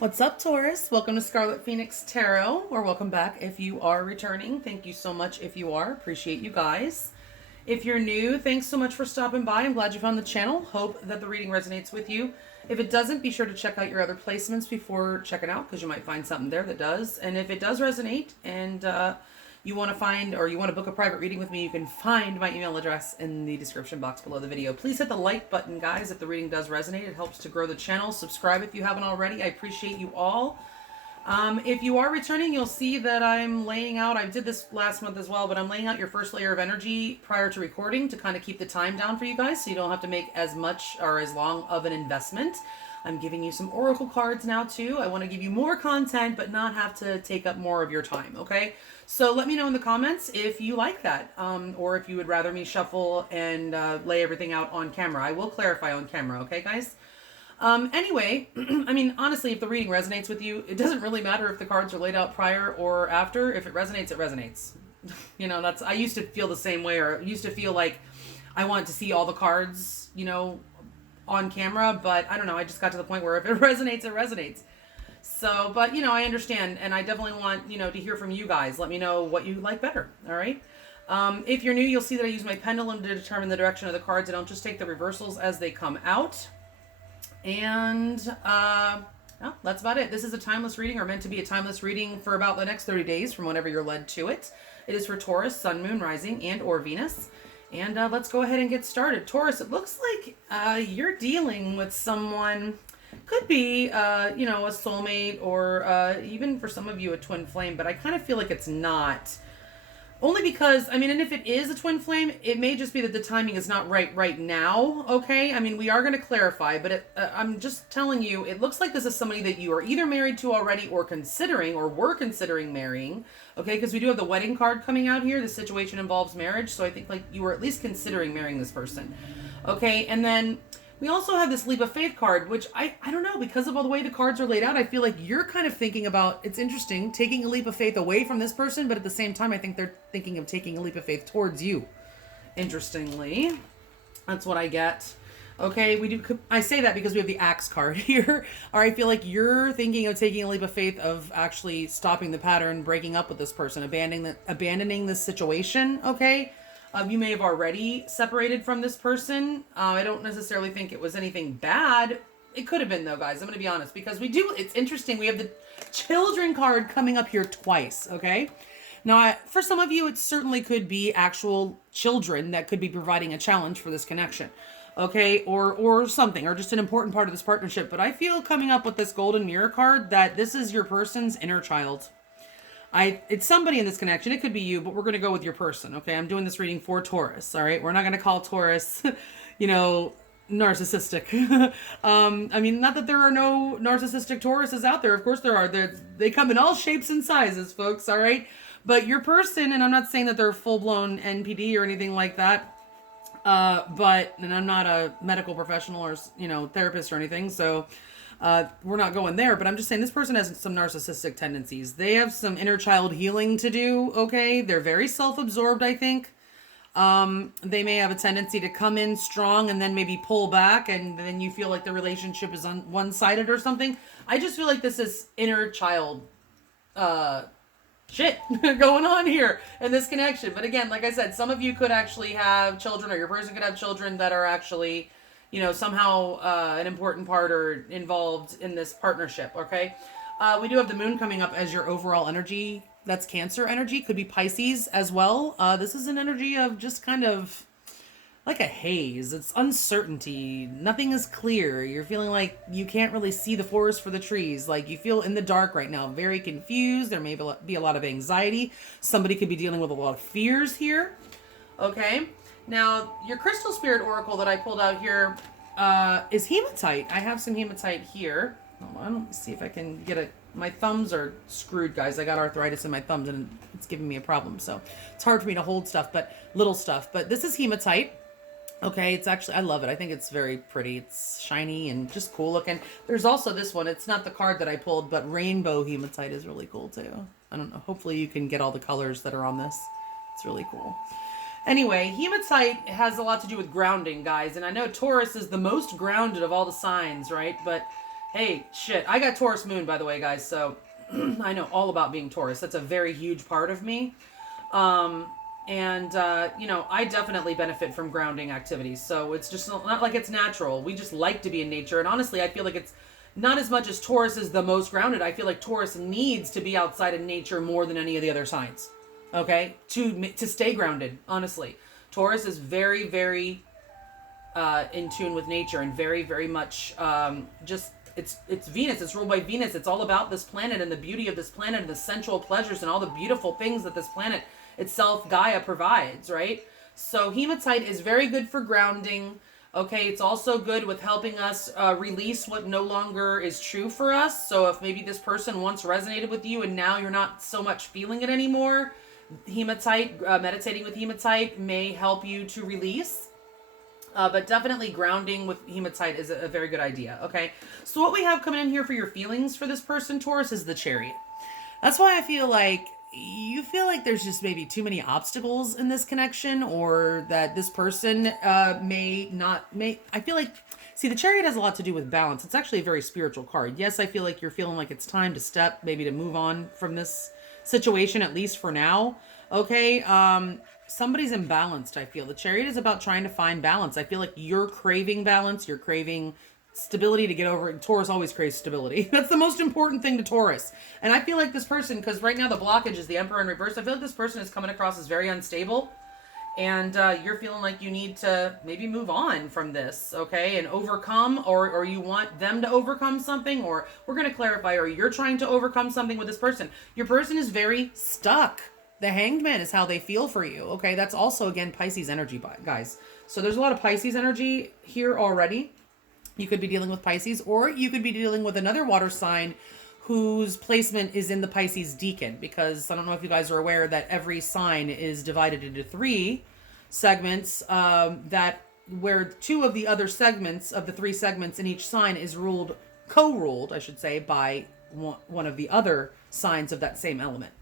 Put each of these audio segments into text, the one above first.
What's up, Taurus? Welcome to Scarlet Phoenix Tarot, or welcome back if you are returning. Thank you so much if you are. Appreciate you guys. If you're new, thanks so much for stopping by. I'm glad you found the channel. Hope that the reading resonates with you. If it doesn't, be sure to check out your other placements before checking out, because you might find something there that does. And if it does resonate and you want to find or you want to book a private reading with me, you can find my email address in the description box below the video. Please hit the like button, guys, if the reading does resonate. It helps to grow the channel. Subscribe if you haven't already. I appreciate you all. If you are returning, you'll see that I'm laying out, I did this last month as well, but I'm laying out your first layer of energy prior to recording to kind of keep the time down for you guys so you don't have to make as much or as long of an investment. I'm giving you some oracle cards now too. I want to give you more content but not have to take up more of your time, okay? So let me know in the comments if you like that, or if you would rather me shuffle and lay everything out on camera. I will clarify on camera, okay guys? Anyway, I mean, honestly, if the reading resonates with you, it doesn't really matter if the cards are laid out prior or after. If it resonates, it resonates. You know, I used to feel the same way, or used to feel like I wanted to see all the cards, you know, on camera, but I don't know, I just got to the point where if it resonates, it resonates. So, but, you know, I understand, and I definitely want, you know, to hear from you guys. Let me know what you like better, all right? If you're new, you'll see that I use my pendulum to determine the direction of the cards. I don't just take the reversals as they come out. And well, that's about it. This is a timeless reading, or meant to be a timeless reading for about the next 30 days from whenever you're led to it. It is for Taurus, Sun, Moon, Rising, and or Venus. And let's go ahead and get started. Taurus, it looks like you're dealing with someone, could be, you know, a soulmate, or even for some of you a twin flame, but I kind of feel like it's not. Only because, I mean, and if it is a twin flame, it may just be that the timing is not right now, okay? I mean, we are going to clarify, but I'm just telling you, it looks like this is somebody that you are either married to already or considering, or were considering marrying, okay? Because we do have the wedding card coming out here. The situation involves marriage, so I think, like, you were at least considering marrying this person, okay? And then we also have this leap of faith card, which I don't know, because of all the way the cards are laid out, I feel like you're kind of thinking about, it's interesting, taking a leap of faith away from this person, but at the same time, I think they're thinking of taking a leap of faith towards you. Interestingly, that's what I get. Okay, I say that because we have the axe card here. Or I feel like you're thinking of taking a leap of faith of actually stopping the pattern, breaking up with this person, abandoning this situation, okay? You may have already separated from this person. I don't necessarily think it was anything bad. It could have been, though, guys. I'm going to be honest, because it's interesting. We have the children card coming up here twice, okay? Now, for some of you, it certainly could be actual children that could be providing a challenge for this connection, okay? Or something, or just an important part of this partnership. But I feel coming up with this golden mirror card that this is your person's inner child. It's somebody in this connection. It could be you, but we're going to go with your person, okay? I'm doing this reading for Taurus, all right? We're not going to call Taurus, you know, narcissistic. I mean, not that there are no narcissistic Tauruses out there. Of course there are. They come in all shapes and sizes, folks, all right? But your person, and I'm not saying that they're full-blown NPD or anything like that, and I'm not a medical professional or, you know, therapist or anything, so we're not going there, but I'm just saying this person has some narcissistic tendencies. They have some inner child healing to do, okay? They're very self-absorbed, I think. They may have a tendency to come in strong and then maybe pull back, and then you feel like the relationship is one-sided or something. I just feel like this is inner child shit going on here in this connection. But again, like I said, some of you could actually have children, or your person could have children that are actually, you know, somehow an important part or involved in this partnership, okay? We do have the moon coming up as your overall energy. That's Cancer energy. Could be Pisces as well. This is an energy of just kind of like a haze. It's uncertainty. Nothing is clear. You're feeling like you can't really see the forest for the trees. Like you feel in the dark right now, very confused. There may be a lot of anxiety. Somebody could be dealing with a lot of fears here, okay? Now, your crystal spirit oracle that I pulled out here is hematite. I have some hematite here. Hold on, let me see if I can get my thumbs are screwed, guys. I got arthritis in my thumbs and it's giving me a problem. So it's hard for me to hold stuff, little stuff. But this is hematite. Okay, it's actually, I love it. I think it's very pretty. It's shiny and just cool looking. There's also this one. It's not the card that I pulled, but rainbow hematite is really cool too. I don't know. Hopefully you can get all the colors that are on this. It's really cool. Anyway, hematite has a lot to do with grounding, guys. And I know Taurus is the most grounded of all the signs, right? But Hey, shit. I got Taurus moon, by the way, guys. So I know all about being Taurus. That's a very huge part of me. You know, I definitely benefit from grounding activities. So it's just not like it's natural. We just like to be in nature. And honestly, I feel like it's not as much as Taurus is the most grounded. I feel like Taurus needs to be outside in nature more than any of the other signs. Okay? To stay grounded, honestly. Taurus is very, very in tune with nature and very, very much just it's Venus. It's ruled by Venus. It's all about this planet and the beauty of this planet and the sensual pleasures and all the beautiful things that this planet itself, Gaia, provides, right? So hematite is very good for grounding. Okay, it's also good with helping us release what no longer is true for us. So if maybe this person once resonated with you and now you're not so much feeling it anymore, hematite, meditating with hematite may help you to release. But definitely grounding with hematite is a very good idea, okay? So what we have coming in here for your feelings for this person, Taurus, is the Chariot. That's why I feel like you feel like there's just maybe too many obstacles in this connection, or that this person I feel like, see, the Chariot has a lot to do with balance. It's actually a very spiritual card. Yes, I feel like you're feeling like it's time to maybe to move on from this situation, at least for now, okay? Somebody's imbalanced, I feel. The Chariot is about trying to find balance. I feel like you're craving balance. You're craving stability to get over it. Taurus always craves stability. That's the most important thing to Taurus. And I feel like this person, because right now the blockage is the Emperor in reverse, I feel like this person is coming across as very unstable. And you're feeling like you need to maybe move on from this, okay? And overcome, or you want them to overcome something, or we're going to clarify, or you're trying to overcome something with this person. Your person is very stuck. The Hanged Man is how they feel for you, okay? That's also, again, Pisces energy, guys. So there's a lot of Pisces energy here already. You could be dealing with Pisces, or you could be dealing with another water sign whose placement is in the Pisces decan, because I don't know if you guys are aware that every sign is divided into 3 segments, where 2 of the other segments of the 3 segments in each sign is co-ruled, I should say, by one of the other signs of that same element.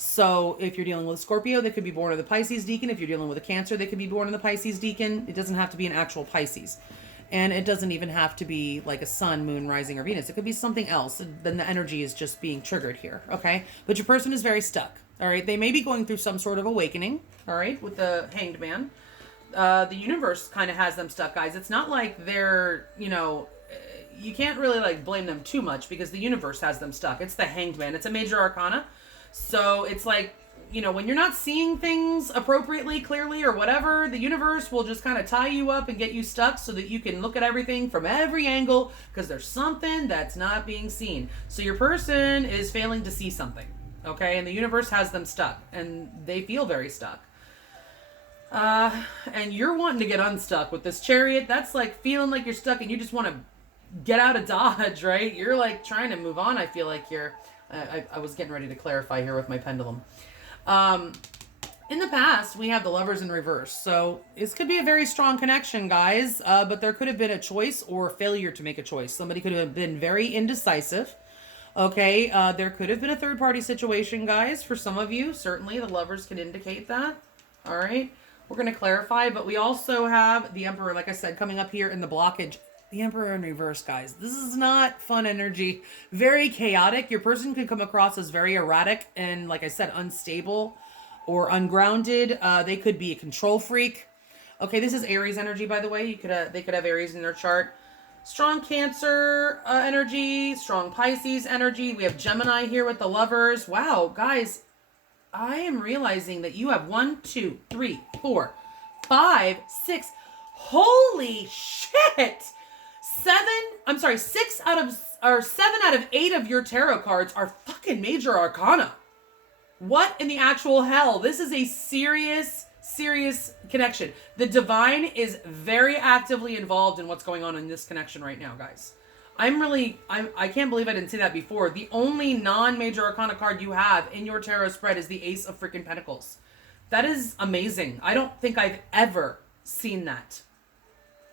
So if you're dealing with a Scorpio, they could be born of the Pisces decan. If you're dealing with a Cancer, they could be born in the Pisces decan. It doesn't have to be an actual Pisces. And it doesn't even have to be like a sun, moon, rising, or Venus. It could be something else. Then the energy is just being triggered here, okay? But your person is very stuck, all right? They may be going through some sort of awakening, all right, with the Hanged Man. The universe kind of has them stuck, guys. It's not like they're, you can't really like blame them too much, because the universe has them stuck. It's the Hanged Man. It's a major arcana. So it's like, when you're not seeing things appropriately, clearly, or whatever, the universe will just kind of tie you up and get you stuck so that you can look at everything from every angle, because there's something that's not being seen. So your person is failing to see something, okay? And the universe has them stuck, and they feel very stuck. And you're wanting to get unstuck with this Chariot. That's like feeling like you're stuck and you just want to get out of Dodge, right? You're like trying to move on. I feel like I was getting ready to clarify here with my pendulum. In the past, we have the Lovers in reverse. So this could be a very strong connection, guys. But there could have been a choice or failure to make a choice. Somebody could have been very indecisive. Okay. There could have been a third party situation, guys. For some of you, certainly the Lovers can indicate that. All right. We're going to clarify, but we also have the Emperor, like I said, coming up here in the blockage. The Emperor in reverse, guys. This is not fun energy. Very chaotic. Your person could come across as very erratic and, like I said, unstable or ungrounded. They could be a control freak. Okay, this is Aries energy, by the way. They could have Aries in their chart. Strong Cancer energy, strong Pisces energy. We have Gemini here with the Lovers. Wow, guys, I am realizing that you have 1, 2, 3, 4, 5, 6. Holy shit! 7 out of 8 of your tarot cards are fucking major arcana. What in the actual hell? This is a serious connection. The divine is very actively involved in what's going on in this connection right now, guys. I can't believe I didn't say that before. The only non-major arcana card you have in your tarot spread is the Ace of freaking Pentacles. That is amazing. I don't think I've ever seen that.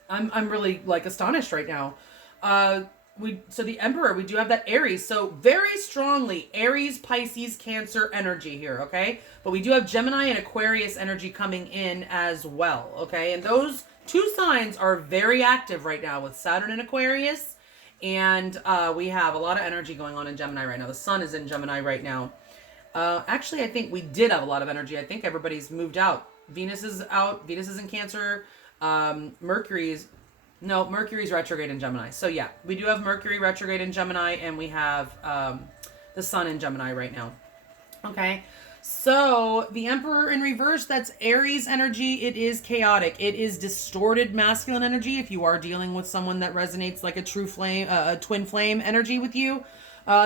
I'm really like astonished right now. So the Emperor, we do have that Aries. So very strongly Aries, Pisces, Cancer energy here, okay? But we do have Gemini and Aquarius energy coming in as well, okay? And those 2 signs are very active right now with Saturn in Aquarius And we have a lot of energy going on in Gemini right now. The sun is in Gemini right now. Actually, I think we did have a lot of energy. I think everybody's moved out. Venus is out. Venus is in Cancer. Mercury's retrograde in Gemini. So yeah, we do have Mercury retrograde in Gemini, and we have the sun in Gemini right now. Okay. So the Emperor in reverse, that's Aries energy. It is chaotic. It is distorted masculine energy. If you are dealing with someone that resonates like a true flame, a twin flame energy with you,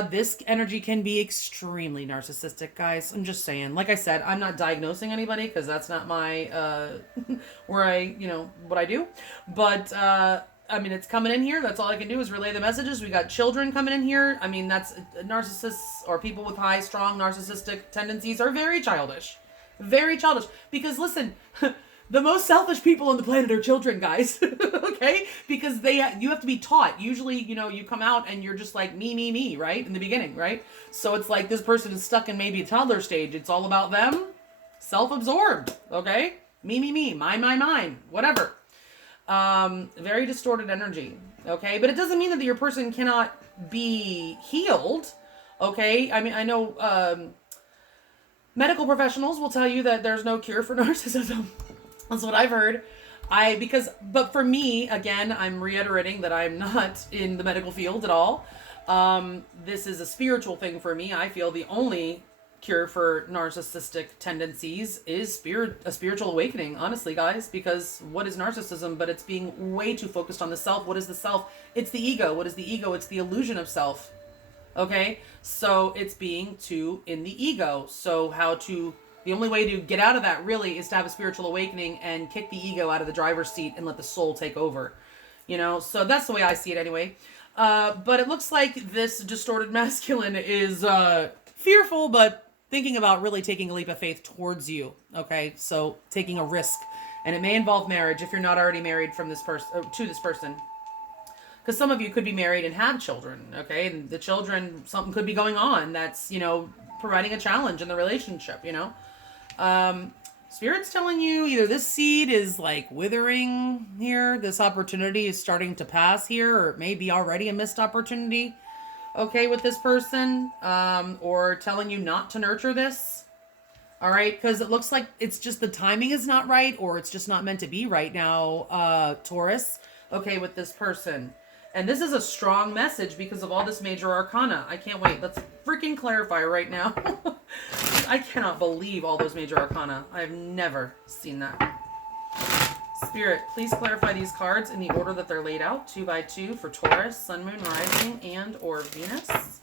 this energy can be extremely narcissistic, guys. I'm just saying. Like I said, I'm not diagnosing anybody because that's not my, what I do. But, I mean, it's coming in here. That's all I can do is relay the messages. We got children coming in here. I mean, that's narcissists or people with high, strong narcissistic tendencies are very childish. Very childish. Because listen, the most selfish people on the planet are children, guys. Okay? Because you have to be taught. Usually, you come out and you're just like me, right? In the beginning, right? So it's like this person is stuck in maybe a toddler stage. It's all about them. Self-absorbed. Okay? Me, mine, whatever. Very distorted energy, okay? But it doesn't mean that your person cannot be healed, okay? I mean, I know medical professionals will tell you that there's no cure for narcissism. That's what I've heard. But for me, again, I'm reiterating that I'm not in the medical field at all. This is a spiritual thing for me. I feel the only cure for narcissistic tendencies is a spiritual awakening, honestly, guys, because what is narcissism? But it's being way too focused on the self. What is the self? It's the ego. What is the ego? It's the illusion of self. Okay? So it's being too in the ego. So the only way to get out of that really is to have a spiritual awakening and kick the ego out of the driver's seat and let the soul take over. So that's the way I see it anyway. But it looks like this distorted masculine is fearful, but thinking about really taking a leap of faith towards you. Okay, so taking a risk, and it may involve marriage if you're not already married from this person to this person. Because some of you could be married and have children. Okay, and the children, something could be going on that's providing a challenge in the relationship. Spirit's telling you either this seed is like withering here, this opportunity is starting to pass here, or it may be already a missed opportunity. Okay, with this person, or telling you not to nurture this. All right, because it looks like it's just the timing is not right, or it's just not meant to be right now, Taurus. Okay, with this person. And this is a strong message because of all this major arcana. I can't wait. Let's freaking clarify right now. I cannot believe all those major arcana. I've never seen that. Spirit, please clarify these cards in the order that they're laid out, 2 by 2 for Taurus, Sun, Moon, Rising, and or Venus.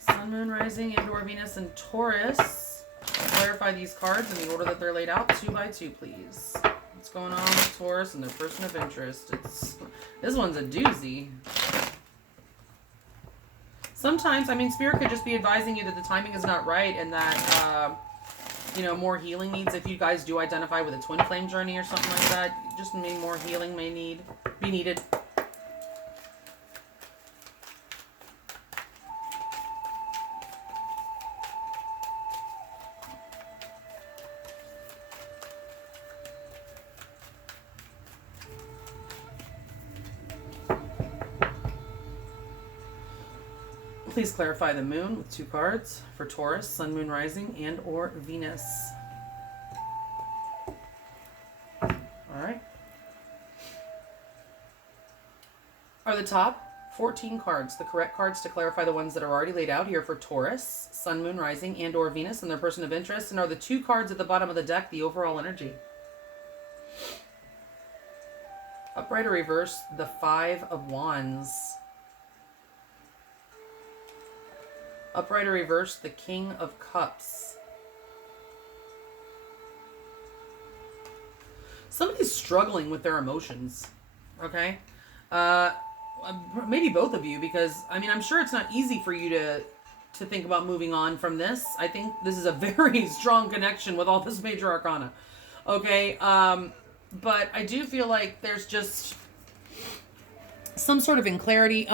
Sun, Moon, Rising, and or Venus, and Taurus. Clarify these cards in the order that they're laid out, 2 by 2, please. What's going on with Taurus and their person of interest? This one's a doozy. Sometimes, Spirit could just be advising you that the timing is not right and that, more healing needs. If you guys do identify with a twin flame journey or something like that, just maybe more healing may be needed. Please clarify the moon with 2 cards for Taurus, Sun, Moon, Rising, and or Venus. All right. Are the top 14 cards the correct cards to clarify the ones that are already laid out here for Taurus, Sun, Moon, Rising, and or Venus and their person of interest? And are the 2 cards at the bottom of the deck the overall energy? Upright or reverse, the 5 of Wands. Upright or reverse, the King of Cups. Somebody's struggling with their emotions, okay? Maybe both of you, because, I'm sure it's not easy for you to think about moving on from this. I think this is a very strong connection with all this major arcana, okay? But I do feel like there's just... some sort of unclarity,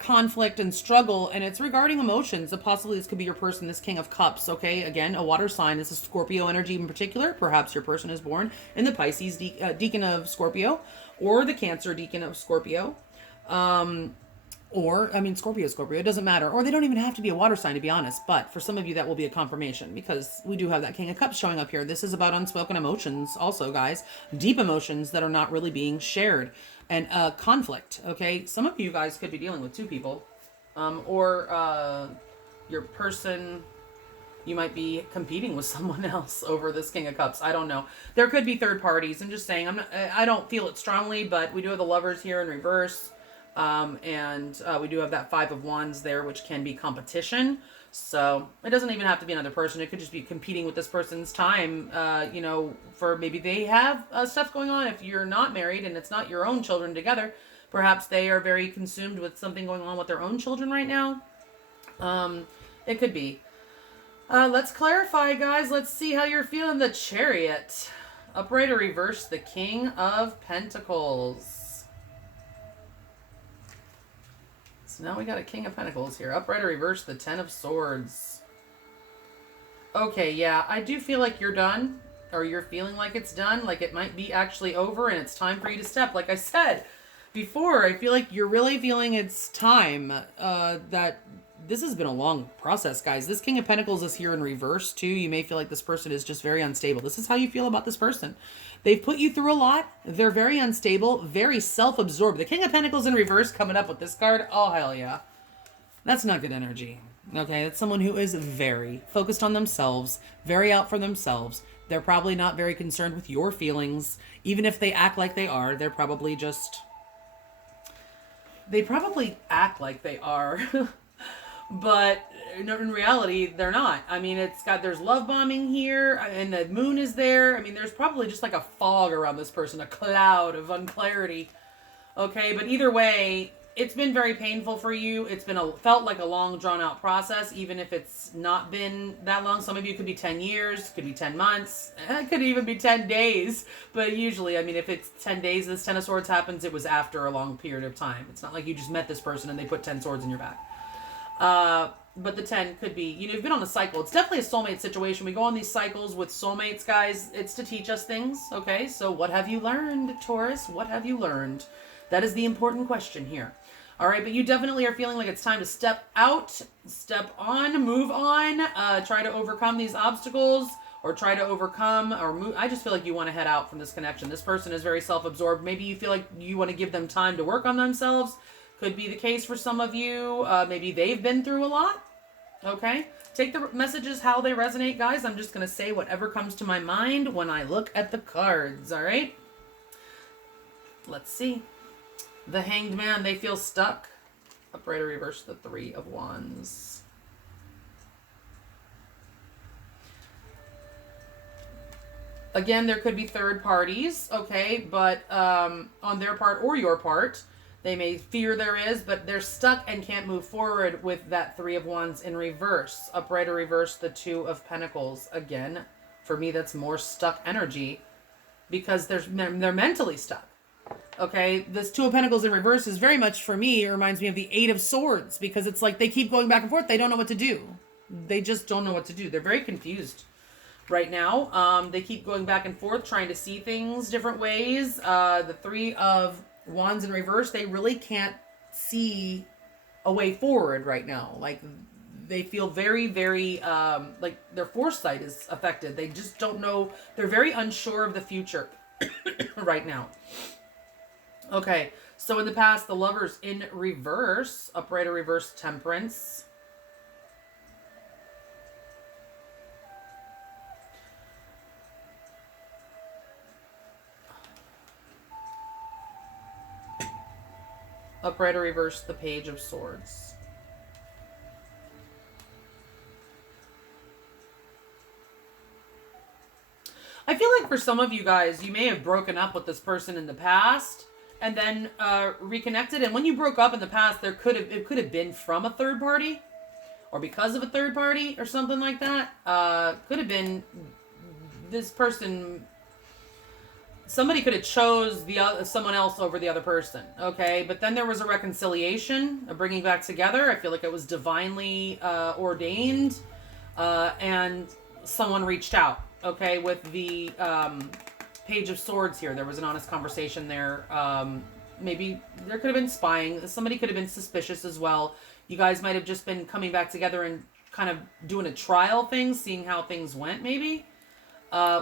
conflict and struggle, and it's regarding emotions. So possibly this could be your person, this King of Cups, okay? Again, a water sign. This is Scorpio energy in particular. Perhaps your person is born in the Pisces deacon of Scorpio, or the Cancer deacon of Scorpio. Or, I mean, Scorpio, it doesn't matter. Or they don't even have to be a water sign, to be honest. But for some of you, that will be a confirmation because we do have that King of Cups showing up here. This is about unspoken emotions also, guys. Deep emotions that are not really being shared. And conflict, okay? Some of you guys could be dealing with two people. Or your person, you might be competing with someone else over this King of Cups. I don't know. There could be third parties. I'm just saying, I don't feel it strongly, but we do have the Lovers here in reverse. And we do have that Five of Wands there, which can be competition. So it doesn't even have to be another person. It could just be competing with this person's time, you know, for maybe they have stuff going on. If you're not married and it's not your own children together, perhaps they are very consumed with something going on with their own children right now. It could be. Let's clarify, guys. Let's see how you're feeling. The Chariot. Upright or reverse, the King of Pentacles. So now we got a King of Pentacles here. Upright or reverse, the Ten of Swords. Okay, yeah, I do feel like you're done. Or you're feeling like it's done. Like it might be actually over and it's time for you to step. Like I said before, I feel like you're really feeling it's time. That this has been a long process, guys. This King of Pentacles is here in reverse, too. You may feel like this person is just very unstable. This is how you feel about this person. They've put you through a lot. They're very unstable, very self-absorbed. The King of Pentacles in reverse coming up with this card. Oh, hell yeah. That's not good energy. Okay, that's someone who is very focused on themselves, very out for themselves. They're probably not very concerned with your feelings. Even if they act like they are, they're probably just... They probably act like they are. But in reality, they're not. I mean, there's love bombing here, and the moon is there. I mean, there's probably just like a fog around this person, a cloud of unclarity. Okay, but either way, it's been very painful for you. It's been felt like a long, drawn-out process, even if it's not been that long. Some of you could be 10 years, could be 10 months, it could even be 10 days. But usually, I mean, if it's 10 days, this Ten of Swords happens, it was after a long period of time. It's not like you just met this person and they put 10 swords in your back. But the 10 could be, you know, you've been on a cycle. It's definitely a soulmate situation. We go on these cycles with soulmates, guys. It's to teach us things, okay? So what have you learned, Taurus? What have you learned? That is the important question here. All right, but you definitely are feeling like it's time to step out, step on, move on, try to overcome these obstacles, or try to overcome or move. I just feel like you want to head out from this connection. This person is very self-absorbed. Maybe you feel like you want to give them time to work on themselves. Could be the case for some of you. Maybe they've been through a lot. Okay? Take the messages how they resonate, guys. I'm just going to say whatever comes to my mind when I look at the cards. All right? Let's see. The Hanged Man, they feel stuck. Upright or reverse, the Three of Wands. Again, there could be third parties, okay? But on their part or your part, they may fear there is, but they're stuck and can't move forward with that Three of Wands in reverse. Upright or reverse, the Two of Pentacles. Again, for me, that's more stuck energy because they're mentally stuck. Okay, this Two of Pentacles in reverse is very much, for me, it reminds me of the Eight of Swords because it's like they keep going back and forth. They don't know what to do. They just don't know what to do. They're very confused right now. They keep going back and forth, trying to see things different ways. The Three of Wands in reverse, they really can't see a way forward right now. Like, they feel very, very, like their foresight is affected. They just don't know. They're very unsure of the future right now. Okay, so in the past, the Lovers in reverse, upright or reverse, Temperance. Upright or reverse, the Page of Swords. I feel like for some of you guys, you may have broken up with this person in the past and then reconnected. And when you broke up in the past, it could have been from a third party or because of a third party or something like that. Could have been this person somebody could have chose someone else over the other person, okay? But then there was a reconciliation, a bringing back together. I feel like it was divinely ordained, and someone reached out, okay? With the Page of Swords here, there was an honest conversation there. Maybe there could have been spying. Somebody could have been suspicious as well. You guys might have just been coming back together and kind of doing a trial thing, seeing how things went, maybe.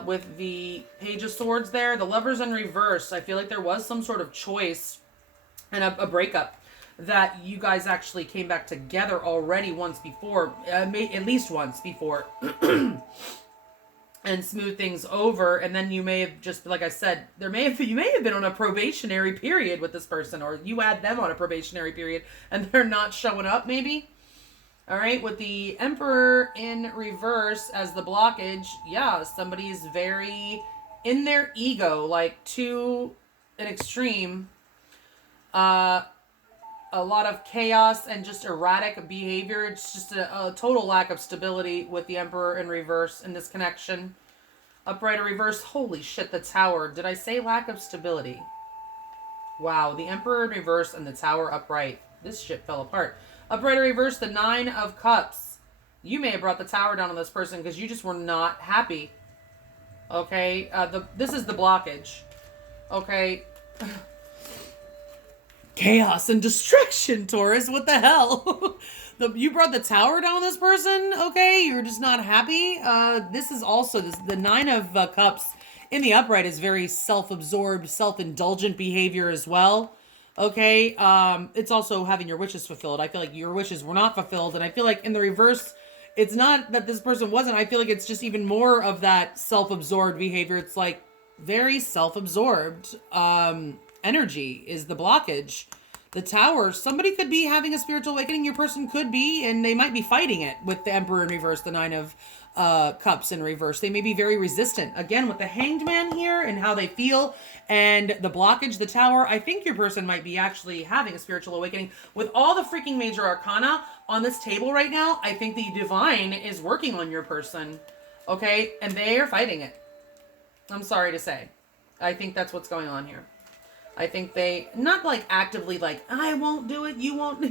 With the Page of Swords there, the Lovers in reverse, I feel like there was some sort of choice and a breakup that you guys actually came back together already once before, at least once before, and smooth things over. And then you may have just, like I said, you may have been on a probationary period with this person, or you had them on a probationary period and they're not showing up, maybe. All right, with the Emperor in reverse as the blockage, yeah, somebody's very in their ego, like to an extreme. A lot of chaos and just erratic behavior. It's just a total lack of stability with the Emperor in reverse in this connection. Upright in reverse, holy shit, the Tower. Did I say lack of stability? Wow, the Emperor in reverse and the Tower upright. This shit fell apart. Upright in reverse, the Nine of Cups. You may have brought the Tower down on this person because you just were not happy. Okay, this is the blockage. Okay. Chaos and destruction, Taurus. What the hell? You brought the Tower down on this person? Okay, you're just not happy? This is also, the Nine of Cups in the upright is very self-absorbed, self-indulgent behavior as well. Okay, it's also having your wishes fulfilled. I feel like your wishes were not fulfilled, and I feel like in the reverse, it's not that this person wasn't. I feel like it's just even more of that self-absorbed behavior. It's like very self-absorbed energy is the blockage. The Tower, somebody could be having a spiritual awakening. Your person could be, and they might be fighting it with the Emperor in reverse, the Nine of Cups in reverse. They may be very resistant. Again, with the Hanged Man here and how they feel and the blockage, the Tower, I think your person might be actually having a spiritual awakening. With all the freaking major arcana on this table right now, I think the divine is working on your person. Okay? And they are fighting it. I'm sorry to say. I think that's what's going on here. I think they, not like actively like, I won't do it, you won't,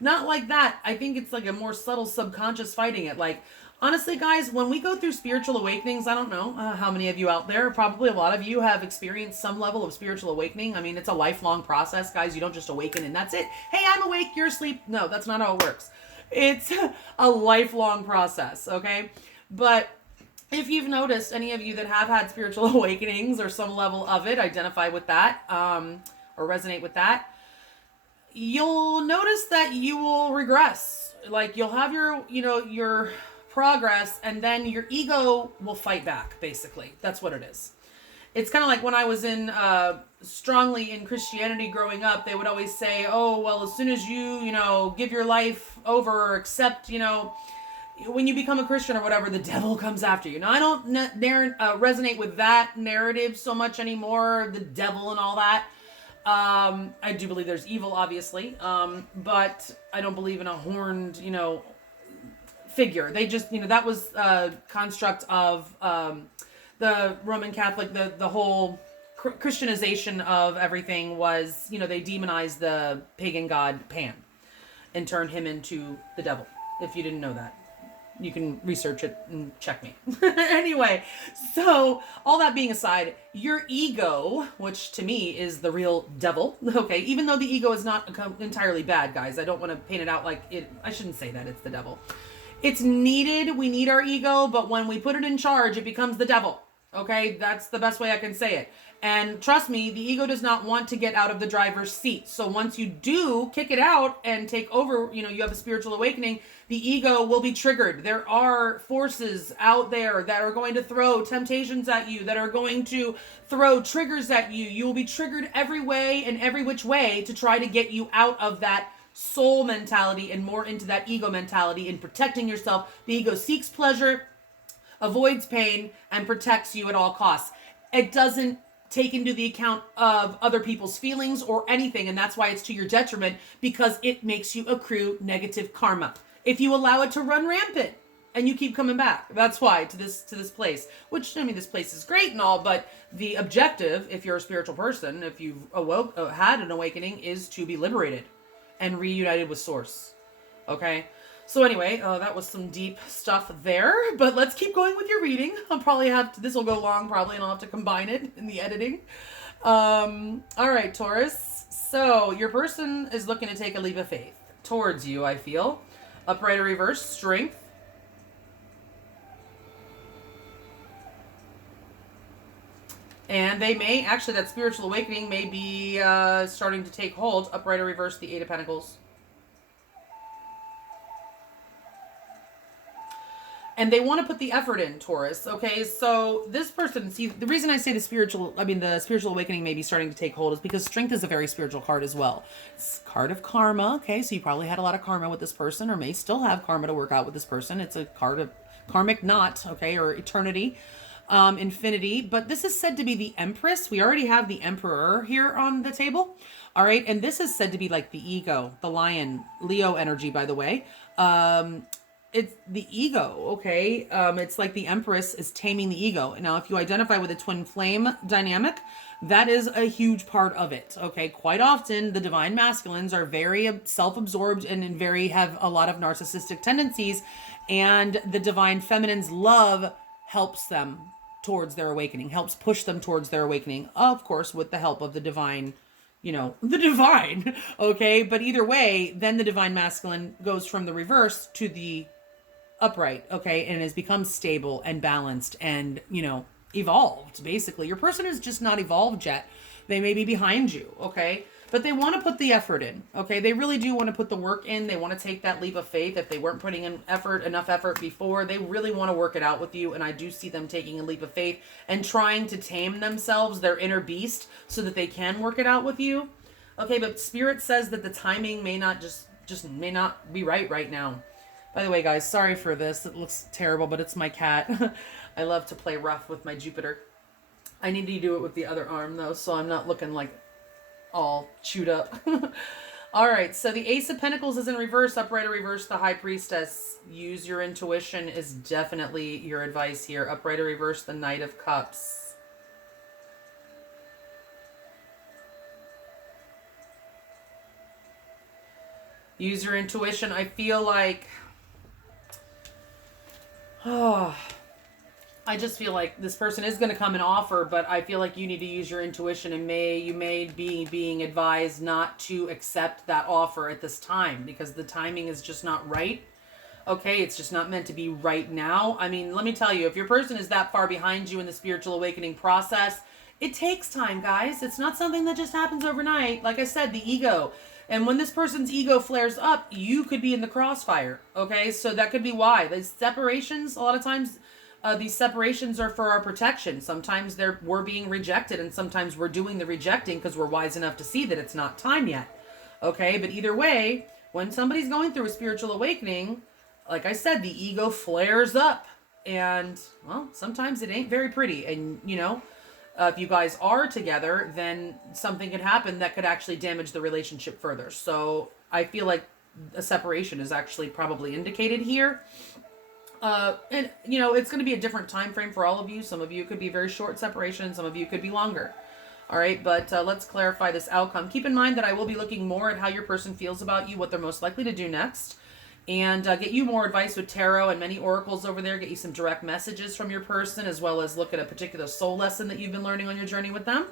not like that. I think it's like a more subtle subconscious fighting it. Like, honestly, guys, when we go through spiritual awakenings, I don't know how many of you out there, probably a lot of you have experienced some level of spiritual awakening. I mean, it's a lifelong process, guys. You don't just awaken and that's it. Hey, I'm awake, you're asleep. No, that's not how it works. It's a lifelong process, okay? But if you've noticed, any of you that have had spiritual awakenings or some level of it, identify with that, or resonate with that, you'll notice that you will regress. Like, you'll have your progress, and then your ego will fight back, basically. That's what it is. It's kind of like when I was strongly in Christianity growing up, they would always say, oh, well, as soon as you, give your life over or accept, when you become a Christian or whatever, the devil comes after you. Now, I don't resonate with that narrative so much anymore, the devil and all that. I do believe there's evil, obviously, but I don't believe in a horned, figure. They just, that was a construct of the Roman Catholic, the whole Christianization of everything was, they demonized the pagan god Pan and turned him into the devil, if you didn't know that. You can research it and check me. Anyway, so all that being aside, your ego, which to me is the real devil, okay, even though the ego is not entirely bad, guys, I don't want to paint it out like it, I shouldn't say that it's the devil. It's needed, we need our ego, but when we put it in charge, it becomes the devil, okay? That's the best way I can say it. And trust me, the ego does not want to get out of the driver's seat. So once you do kick it out and take over, you have a spiritual awakening, the ego will be triggered. There are forces out there that are going to throw temptations at you, that are going to throw triggers at you. You will be triggered every way and every which way to try to get you out of that soul mentality and more into that ego mentality in protecting yourself. The ego seeks pleasure, avoids pain, and protects you at all costs. It doesn't take into the account of other people's feelings or anything, and that's why it's to your detriment, because it makes you accrue negative karma if you allow it to run rampant. And you keep coming back. That's why to this place. Which, I mean, this place is great and all, but the objective, if you're a spiritual person, if you've had an awakening, is to be liberated and reunited with Source. Okay. So anyway, that was some deep stuff there. But let's keep going with your reading. I'll probably have to. This will go long, probably, and I'll have to combine it in the editing. All right, Taurus. So your person is looking to take a leap of faith towards you. I feel upright or reverse, strength. And they may, actually, that spiritual awakening may be starting to take hold. Upright or reverse, the Eight of Pentacles. And they want to put the effort in, Taurus. Okay, so this person, see, the reason I say the spiritual awakening may be starting to take hold is because strength is a very spiritual card as well. It's a card of karma, okay, so you probably had a lot of karma with this person or may still have karma to work out with this person. It's a card of karmic knot, okay, or eternity. Infinity, but this is said to be the Empress. We already have the Emperor here on the table. All right. And this is said to be like the ego, the lion, Leo energy, by the way. It's the ego. Okay. It's like the Empress is taming the ego. Now, if you identify with a twin flame dynamic, that is a huge part of it. Okay. Quite often the divine masculines are very self-absorbed and have a lot of narcissistic tendencies, and the divine feminines love helps them towards their awakening, helps push them towards their awakening, of course, with the help of the divine, the divine, okay? But either way, then the divine masculine goes from the reverse to the upright, okay? And has become stable and balanced and, evolved, basically. Your person is just not evolved yet. They may be behind you, okay? But they want to put the effort in, okay? They really do want to put the work in. They want to take that leap of faith. If they weren't putting in enough effort before, they really want to work it out with you. And I do see them taking a leap of faith and trying to tame themselves, their inner beast, so that they can work it out with you. Okay, but Spirit says that the timing may not just may not be right now. By the way, guys, sorry for this. It looks terrible, but it's my cat. I love to play rough with my Jupiter. I need to do it with the other arm, though, so I'm not looking like all chewed up. All right, so the Ace of Pentacles is in reverse. Upright or reverse, the High Priestess. Use your intuition is definitely your advice here. Upright or reverse, the Knight of Cups. Use your intuition. I feel like I just feel like this person is going to come and offer, but I feel like you need to use your intuition, and you may be being advised not to accept that offer at this time because the timing is just not right. Okay, it's just not meant to be right now. I mean, let me tell you, if your person is that far behind you in the spiritual awakening process, it takes time, guys. It's not something that just happens overnight. Like I said, the ego. And when this person's ego flares up, you could be in the crossfire. Okay, so that could be why. The separations, a lot of times, these separations are for our protection. Sometimes we're being rejected, and sometimes we're doing the rejecting because we're wise enough to see that it's not time yet. Okay, but either way, when somebody's going through a spiritual awakening, like I said, the ego flares up. And, well, sometimes it ain't very pretty. And, if you guys are together, then something could happen that could actually damage the relationship further. So I feel like a separation is actually probably indicated here. And it's going to be a different time frame for all of you. Some of you could be very short separation. Some of you could be longer. All right. But let's clarify this outcome. Keep in mind that I will be looking more at how your person feels about you, what they're most likely to do next, and get you more advice with tarot and many oracles over there. Get you some direct messages from your person, as well as look at a particular soul lesson that you've been learning on your journey with them.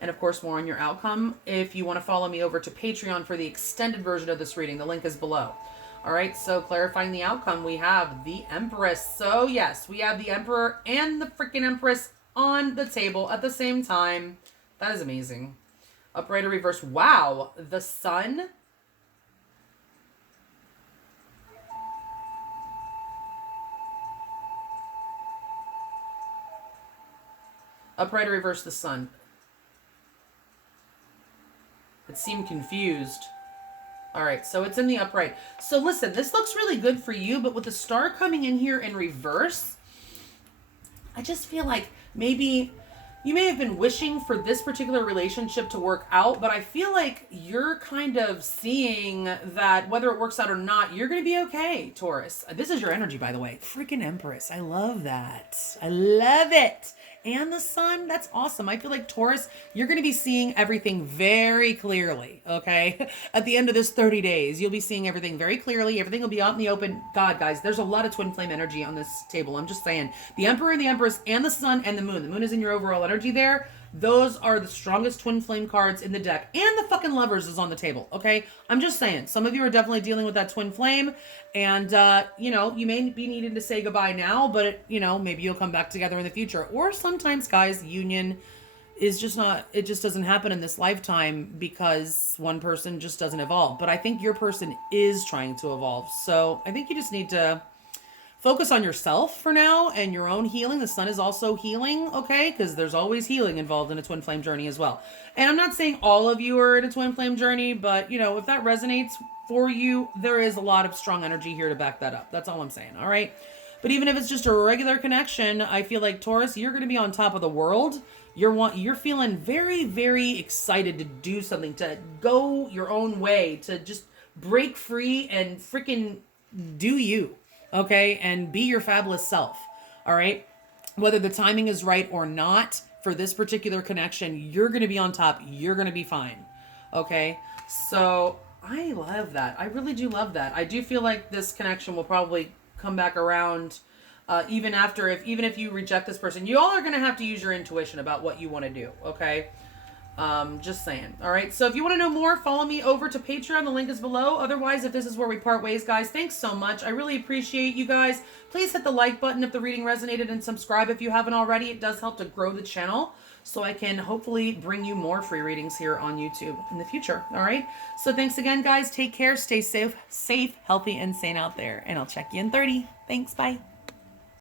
And of course, more on your outcome. If you want to follow me over to Patreon for the extended version of this reading, the link is below. All right, so clarifying the outcome, we have the Empress. So yes, we have the Emperor and the freaking Empress on the table at the same time. That is amazing. Upright or reverse. Wow, the Sun. Upright or reverse, the Sun. It seemed confused. All right, so it's in the upright. So listen, this looks really good for you, but with the star coming in here in reverse, I just feel like maybe, you may have been wishing for this particular relationship to work out, but I feel like you're kind of seeing that whether it works out or not, you're going to be okay, Taurus. This is your energy, by the way. Freaking Empress. I love that. I love it. And the Sun, that's awesome. I feel like Taurus, you're going to be seeing everything very clearly, okay? At the end of this 30 days, you'll be seeing everything very clearly. Everything will be out in the open. God, guys, there's a lot of twin flame energy on this table. I'm just saying. The Emperor and the Empress and the Sun and the Moon. The Moon is in your overall energy there. Those are the strongest twin flame cards in the deck. And the fucking Lovers is on the table, okay? I'm just saying. Some of you are definitely dealing with that twin flame. And, you know, you may be needing to say goodbye now, but, you know, maybe you'll come back together in the future. Or sometimes, guys, union is just not, it just doesn't happen in this lifetime because one person just doesn't evolve. But I think your person is trying to evolve. So I think you just need to focus on yourself for now and your own healing. The Sun is also healing, okay? Because there's always healing involved in a twin flame journey as well. And I'm not saying all of you are in a twin flame journey, but, you know, if that resonates for you, there is a lot of strong energy here to back that up. That's all I'm saying, all right? But even if it's just a regular connection, I feel like, Taurus, you're going to be on top of the world. You're feeling very, very excited to do something, to go your own way, to just break free and freaking do you. Okay, and be your fabulous self, all right? Whether the timing is right or not for this particular connection, you're going to be on top. You're going to be fine, okay? So I love that. I really do love that. I do feel like this connection will probably come back around even if you reject this person. You all are going to have to use your intuition about what you want to do, okay? Just saying. All right. So if you want to know more, follow me over to Patreon. The link is below. Otherwise, if this is where we part ways, guys, thanks so much. I really appreciate you guys. Please hit the like button if the reading resonated and subscribe if you haven't already. It does help to grow the channel so I can hopefully bring you more free readings here on YouTube in the future. All right. So thanks again, guys. Take care. Stay safe, healthy, and sane out there. And I'll check you in 30. Thanks. Bye.